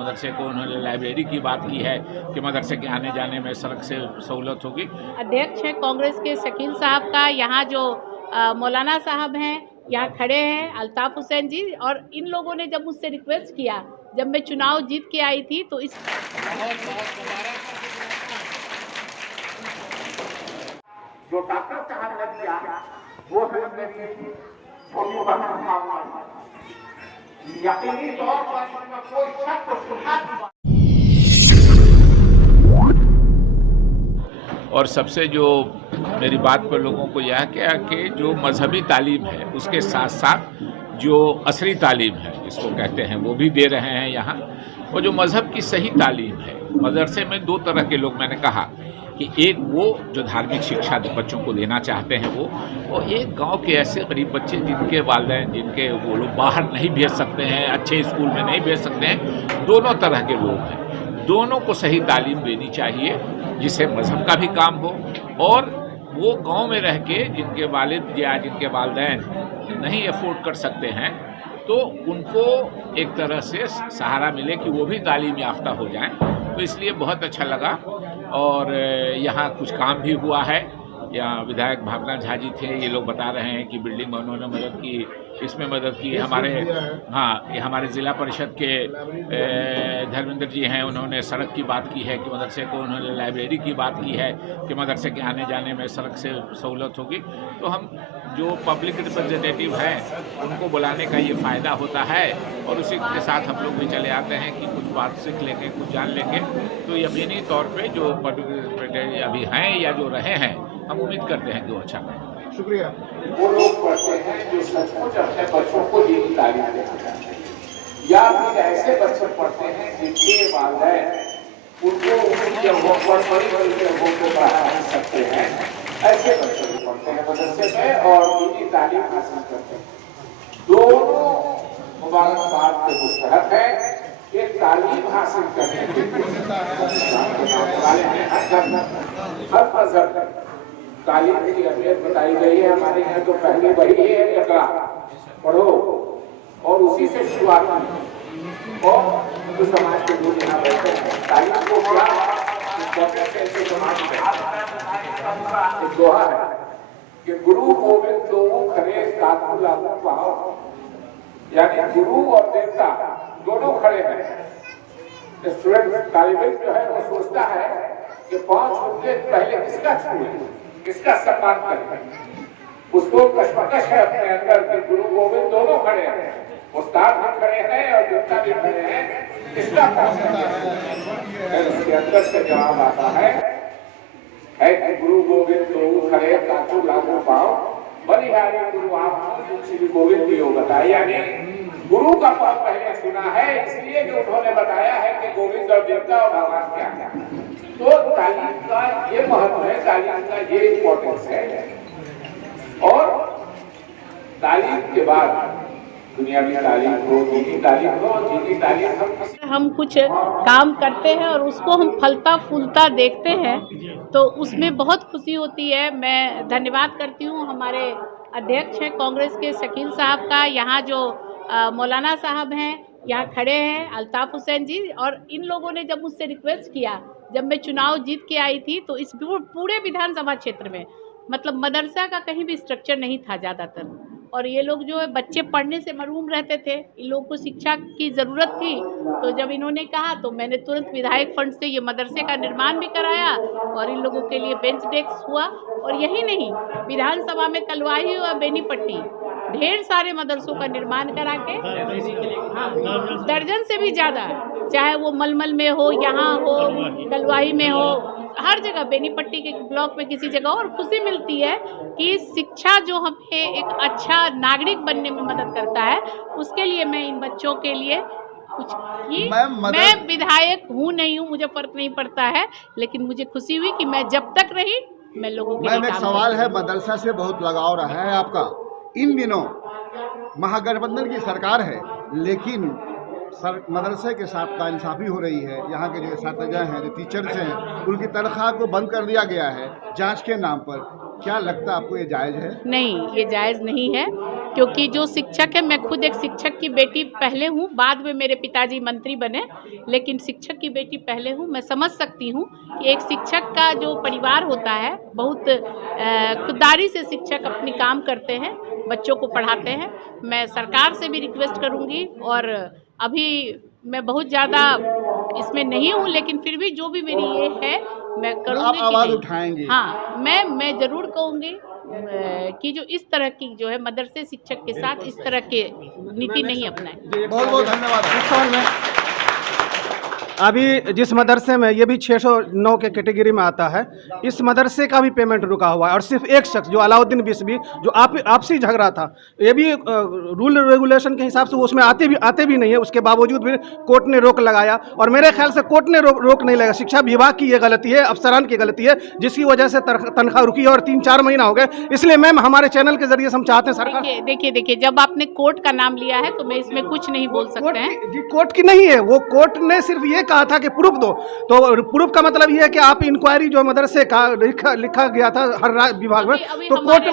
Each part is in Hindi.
मदरसे को उन्होंने लाइब्रेरी की बात की है कि मदरसे के आने जाने में सड़क से सहूलत होगी। अध्यक्ष हैं कांग्रेस के शकील साहब का, यहाँ जो मौलाना साहब हैं यहाँ खड़े हैं, अल्ताफ हुसैन जी, और इन लोगों ने जब मुझसे रिक्वेस्ट किया, जब मैं चुनाव जीत के आई थी तो इस जो डॉक्टर साहब ने किया वो है मेरी छोटी बहन यकीनी तौर पर इसमें कोई शक शुबहा। और सबसे जो मेरी बात पर लोगों को यह क्या कि जो मजहबी तालीम है उसके साथ साथ जो असरी तालीम है जिसको कहते हैं वो भी दे रहे हैं यहाँ। और जो मज़हब की सही तालीम है मदरसे में दो तरह के लोग, मैंने कहा कि एक वो जो धार्मिक शिक्षा बच्चों को देना चाहते हैं वो, और एक गांव के ऐसे गरीब बच्चे जिनके वालिदैन जिनके वो लोग बाहर नहीं भेज सकते हैं, अच्छे स्कूल में नहीं भेज सकते हैं। दोनों तरह के लोग हैं, दोनों को सही तालीम देनी चाहिए जिससे मज़हब का भी काम हो, और वो गांव में रह के जिनके वालिद या जिनके वालिदैन नहीं अफोर्ड कर सकते हैं तो उनको एक तरह से सहारा मिले कि वो भी तालीम याफ्ता हो जाएं। तो इसलिए बहुत अच्छा लगा। और यहाँ कुछ काम भी हुआ है। यहाँ विधायक भावना झा जी थे, ये लोग बता रहे हैं कि बिल्डिंग में उन्होंने मदद की, इसमें मदद की। ये हमारे ज़िला परिषद के धर्मेंद्र जी हैं, उन्होंने सड़क की बात की है कि मदरसे को उन्होंने लाइब्रेरी की बात की है कि मदरसे के आने जाने में सड़क से सहूलत होगी। तो हम जो पब्लिक रिप्रेजेंटेटिव हैं उनको बुलाने का ये फ़ायदा होता है, और उसी के साथ हम लोग भी चले आते हैं कि कुछ बात सीख लेंगे, कुछ जान लेंगे। तो यकीनी तौर पे जो पब्लिक रिप्रेजेंटेटिव अभी हैं या जो रहे हैं, हम उम्मीद करते हैं कि वो अच्छा करें। शुक्रिया। वो लोग पढ़ते हैं जो सचमुच अपने बच्चों को दीनी तालीम देना चाहते हैं, या फिर ऐसे बच्चे पढ़ते हैं जिनके वालिदैन उनको उनकी बड़ी को पढ़ा नहीं सकते हैं। ऐसे बच्चे भी पढ़ते हैं मदरसे में और दीनी तालीम हासिल करते हैं। दोनों मुबारकबाद के मुस्तहक है। एक तालीम हासिल करने के लिए हर मजहब तालीम की अहमियत बताई गई है। हमारे यहाँ तो पहली वही है, इकरा पढ़ो, और उसी से शुरुआत की। और जो समाज के लोग यहाँ बैठे हैं तालीम को क्या एक दोहा है कि गुरु गोविंद दो खड़े कातू लागू पाओ, यानी गुरु और देवता दोनों खड़े हैं। स्टूडेंट तालिब इल्म जो है वो सोचता है कि 5 उंगली पहले किसका छूए, किसका सम्मान करें। उसको कशमकश है अपने अंदर कि गुरु गोविंद दोनों खड़े हैं, उस्ताद भी खड़े हैं और देवता भी खड़े हैं, किसका काम है। उसके अंदर से जवाब आता है कि गुरु गोविंद दो खड़े कातू लागू पाओ, बलिहारी गुरु आप श्री गोविंद जी को बताया। यानी गुरु का पद पहले सुना है, इसलिए कि उन्होंने बताया है कि गोविंद और देवता और भगवान क्या है। तो तालीम का ये महत्व है, तालीम का ये इम्पोर्टेंस है। और तालीम के बाद दुनियावी तालीम हो, दीनी तालीम हो, और दीनी तालीम हम कुछ काम करते हैं और उसको हम फलता फूलता देखते हैं तो उसमें बहुत खुशी होती है। मैं धन्यवाद करती हूँ हमारे अध्यक्ष हैं कांग्रेस के शकील साहब का, यहाँ जो मौलाना साहब हैं यहाँ खड़े हैं, अल्ताफ हुसैन जी, और इन लोगों ने जब मुझसे रिक्वेस्ट किया, जब मैं चुनाव जीत के आई थी तो इस पूरे विधानसभा क्षेत्र में मतलब मदरसा का कहीं भी स्ट्रक्चर नहीं था ज़्यादातर, और ये लोग जो है बच्चे पढ़ने से महरूम रहते थे, इन लोगों को शिक्षा की ज़रूरत थी। तो जब इन्होंने कहा तो मैंने तुरंत विधायक फंड से ये मदरसे का निर्माण भी कराया, और इन लोगों के लिए बेंच डेस्क हुआ। और यही नहीं, विधानसभा में कलवाही और बेनीपट्टी ढेर सारे मदरसों का निर्माण करा के, दर्जन से भी ज़्यादा, चाहे वो मलमल में हो, यहाँ हो, कलवाही में हो, हर जगह, बेनीपट्टी के ब्लॉक में किसी जगह। और खुशी मिलती है कि शिक्षा जो हमें एक अच्छा नागरिक बनने में मदद करता है, उसके लिए मैं इन बच्चों के लिए कुछ की। मैं विधायक हूँ नहीं हूँ मुझे फर्क नहीं पड़ता है, लेकिन मुझे खुशी हुई कि मैं जब तक रही मैं लोगों के लिए एक सवाल है, मदरसा से बहुत लगाव रहा है आपका। इन दिनों महागठबंधन की सरकार है, लेकिन मदरसे के साथ नाइंसाफ़ी हो रही है। यहाँ के जो असातिज़ा हैं, जो टीचर्स हैं, उनकी तनख्वाह को बंद कर दिया गया है जांच के नाम पर। क्या लगता है आपको ये जायज़ है? नहीं, ये जायज़ नहीं है। क्योंकि जो शिक्षक है, मैं खुद एक शिक्षक की बेटी पहले हूँ, बाद में मेरे पिताजी मंत्री बने, लेकिन शिक्षक की बेटी पहले हूँ। मैं समझ सकती हूँ कि एक शिक्षक का जो परिवार होता है, बहुत खुददारी से शिक्षक अपनी काम करते हैं, बच्चों को पढ़ाते हैं। मैं सरकार से भी रिक्वेस्ट करूँगी, और अभी मैं बहुत ज़्यादा इसमें नहीं हूँ, लेकिन फिर भी जो भी मेरी ये है मैं करूँगी। आप कि आवाज़ नहीं। उठाएंगे? हाँ, मैं ज़रूर कहूँगी कि जो इस तरह की जो है मदरसे शिक्षक के साथ इस तरह के नीति नहीं अपनाए। बहुत बहुत धन्यवाद। अभी जिस मदरसे में, ये भी 609 के कैटेगरी में आता है, इस मदरसे का भी पेमेंट रुका हुआ है, और सिर्फ एक शख्स जो अलाउद्दीन बिस्वी, जो आपसी झगड़ा था, ये भी रूल रेगुलेशन के हिसाब से वो उसमें आते भी नहीं है, उसके बावजूद भी कोर्ट ने रोक लगाया। और मेरे ख्याल से कोर्ट ने रोक नहीं लगाया, शिक्षा विभाग की ये गलती है, अफसरान की गलती है, जिसकी वजह से तनख्वाह रुकी है और 3-4 महीना हो गए। इसलिए मैम, हमारे चैनल के जरिए हम चाहते हैं सरकार, देखिए, जब आपने कोर्ट का नाम लिया है तो मैं इसमें कुछ नहीं बोल सकते हैं। जी, कोर्ट की नहीं है वो, कोर्ट ने सिर्फ ये कहा था कि प्रूफ दो। तो प्रूफ का मतलब ये है कि आप इंक्वायरी जो मदरसे का लिखा गया था हर विभाग में, तो कोर्ट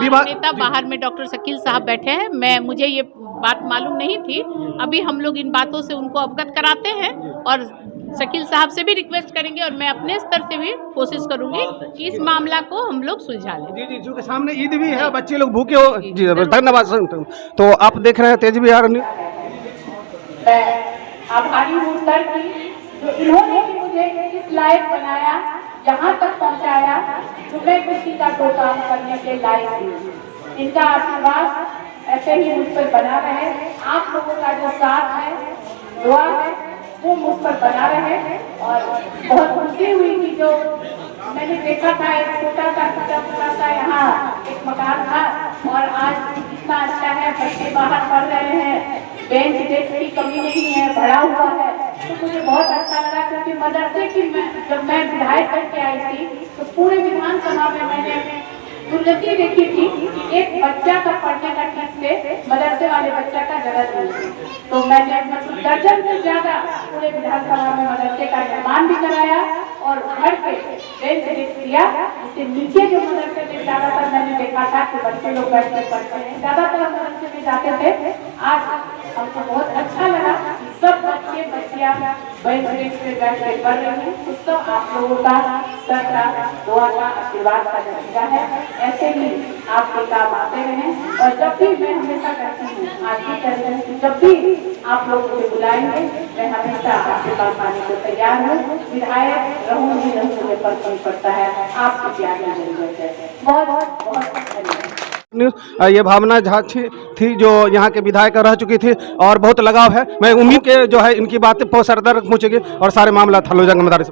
विभाग नेता बाहर में डॉक्टर शकील साहब बैठे हैं, मुझे ये बात मालूम नहीं थी। अभी हम लोग इन बातों से उनको अवगत कराते हैं, और शकील साहब से भी रिक्वेस्ट करेंगे, और मैं अपने स्तर से भी कोशिश करूंगी कि इस मामला को हम लोग सुलझा लें। जी, जो सामने ईद भी है, बच्चे लोग भूखे हो। जी, धन्यवाद। तो आप देख रहे हैं तेज बिहार न्यूज़। मैं आभारी हूँ सर की, जो इन्होंने मुझे इस लायक बनाया, यहाँ तक पहुँचाया, जो मैं किसी का दो काम करने के लायक हूँ। इनका आशीर्वाद ऐसे ही मुझ पर बना रहे। आप लोगों का जो साथ है, दुआ है, वो मुझ पर बना रहे। और बहुत खुशी हुई कि जो मैंने देखा था, एक छोटा सा यहाँ एक मकान था, और आज इतना अच्छा है, बच्चे बाहर पढ़ रहे हैं, बेंच डेस्क की कमी नहीं है, भरा हुआ है। तो मुझे बहुत अच्छा लगा, क्योंकि मदरसे की जब मैं विधायक करके आई थी, तो पूरे विधानसभा में मैंने उन्नति देखी थी कि एक बच्चा का पढ़ने का ठीक से मदरसे वाले बच्चा का जगह नहीं। तो मैंने मतलब दर्जन से ज्यादा पूरे विधानसभा में मदरसे का निर्माण भी कराया, और घर पे बेंच डेस्क दिया। इससे नीचे जो मदरसे में ज्यादातर मैंने देखा था कि बच्चे लोग बैठ कर पढ़ते हैं, ज्यादातर मदरसे में जाते थे। आज हमको बहुत अच्छा लगा, सब बच्चे बच्चियां बेंच डेस्क पे बैठ कर पढ़ रहे हैं। तो सब आप लोगों का सर का दुआ का आशीर्वाद का नतीजा है। ऐसे ही आपके काम आते रहें, और जब भी मैं हमेशा कहती हूँ, आज भी कह रही हूँ, जब भी आप लोग मुझे बुलाएंगे, मैं हमेशा आपके पास आने को तैयार हूँ। विधायक रहूँ नहीं रहूँ, मुझे फर्क नहीं पड़ता है, आपकी प्यार की जरूरत है। बहुत बहुत धन्यवाद। ये भावना झा थी जो यहाँ के विधायक रह चुकी थी, और बहुत लगाव है। मैं उम्मीद के जो है इनकी बातें सरदर पहुँचेगी और सारे मामला हल हो जाएंगे मदरसे।